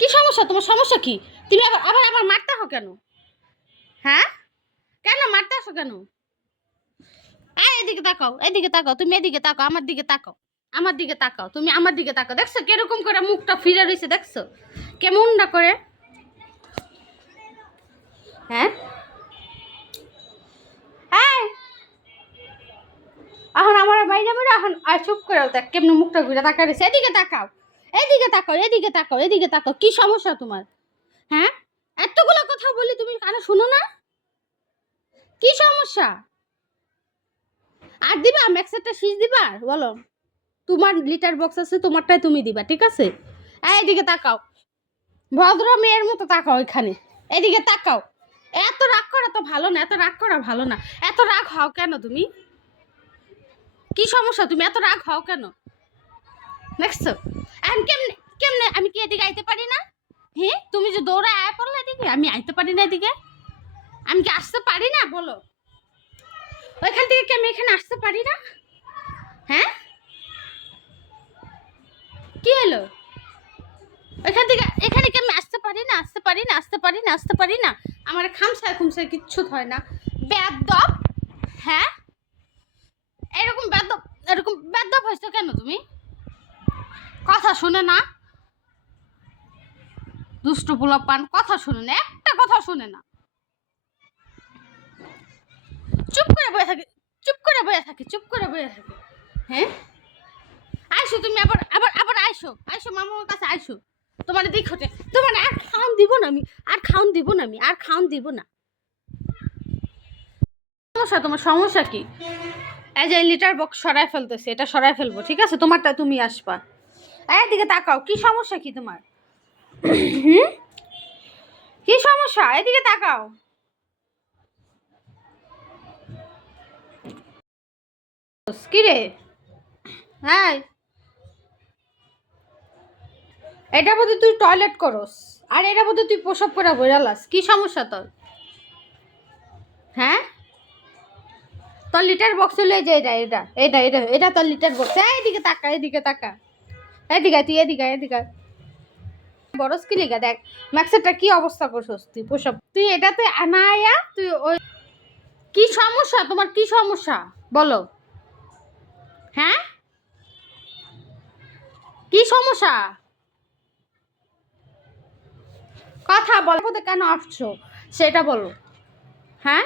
কি সমস্যা তোমার? সমস্যা কি? তুমি আবার আবার আবার মারতে হো কেন? হ্যাঁ, কেন মারতে আসো কেন? এদিকে তাকাও, এদিকে তাকাও, তুমি এদিকে তাকাও, আমার দিকে তাকাও, আমার দিকে তাকাও, তুমি আমার দিকে তাকাও। দেখছো কিরকম করে মুখটা ফিরে রয়েছে? দেখছো কেমনটা করে? হ্যাঁ, এখন আমার বাইরে মেরে এখন আর চুপ করে দেখ কেমন মুখটা ঘুরে তাকা রয়েছে। এদিকে তাকাও, এদিকে তাকাও, এদিকে তাকাও, এদিকে তাকাও। কি সমস্যা তোমার? হ্যাঁ, এতগুলো কথা বলি তুমি কানে শুনো না? কি সমস্যা? আর দিবা ম্যাক্সেরটা শীষ দিবা? বলো, তোমার লিটার বক্স আছে, তোমারটাই তুমি দিবা, ঠিক আছে? এইদিকে তাকাও, ভদ্র মেয়ের মতো তাকাও এখানে। এদিকে তাকাও। এত রাগ করা তো ভালো না, এত রাগ করা ভালো না। এত রাগ হও কেন তুমি? কি সমস্যা? তুমি এত রাগ হও কেন? দেখছো এখন কেমনে কেমনে? আমি কি এদিকে আইতে পারি না? হ্যাঁ, তুমি যে দৌড়ে আয়া পড়লে এদিকে, আমি আইতে পারি না এদিকে? আমি কি আসতে পারি না? বলো, ওইখান থেকে কি আমি এখানে আসতে পারি না? হ্যাঁ, কি হলো? ওইখান থেকে এখানে কি আমি আসতে পারি না? আসতে পারি না, আসতে পারি না, আসতে পারি না? আমার খামসায় খুমসায় কিচ্ছু হয় না। বেয়াদব। হ্যাঁ, এরকম বেয়াদব, এরকম বেয়াদব হয়েছো কেন তুমি? কথা শুনে না, দুষ্টু পোলাপান, কথা শুনে না, একটা কথা শুনে না। চুপ করে বসে থাকে, চুপ করে বসে থাকে, চুপ করে বসে থাকে। হ্যাঁ, আইসো তুমি আবার আবার আবার আইসো, আইসো মামার কাছে আইসো। তোমার দিক হতে তোমার আর খাওন দিব না আমি, আর খাওন দিব না আমি, আর খাওন দিব না। সমস্যা? তোমার সমস্যা কি? এই যে লিটার বক্স সরাই ফেলতেছে, এটা সরাই ফেলবো, ঠিক আছে? তোমারটা তুমি আসবা। এদিকে তাকাও, কি সমস্যা কি তোমার? হুম, কি সমস্যা? এদিকে তাকাও। কি রে? হ্যাঁ, এটা বোধহয় তুই টয়লেট করস, আর এটা বোধহয় তুই প্রসব করে বইরালাস। কি সমস্যা তোর? হ্যাঁ, তোর লিটার বক্স হলো এই যে এটা এটা এটা এটা এটা তোর লিটার বক্স। এইদিকে তাকা, এদিকে তাকা, এদিকে তুই, এদিকে এদিকে। বরস কি লিগা দেখ ম্যাক্সেরটা কি অবস্থা করছস তুই প্রসব। তুই এটাতে আনায়া তুই ওই। কি সমস্যা তোমার? কি সমস্যা বলো? হ্যাঁ, কি সমস্যা? কথা বলতে কেন আসছো সেটা বলো। হ্যাঁ,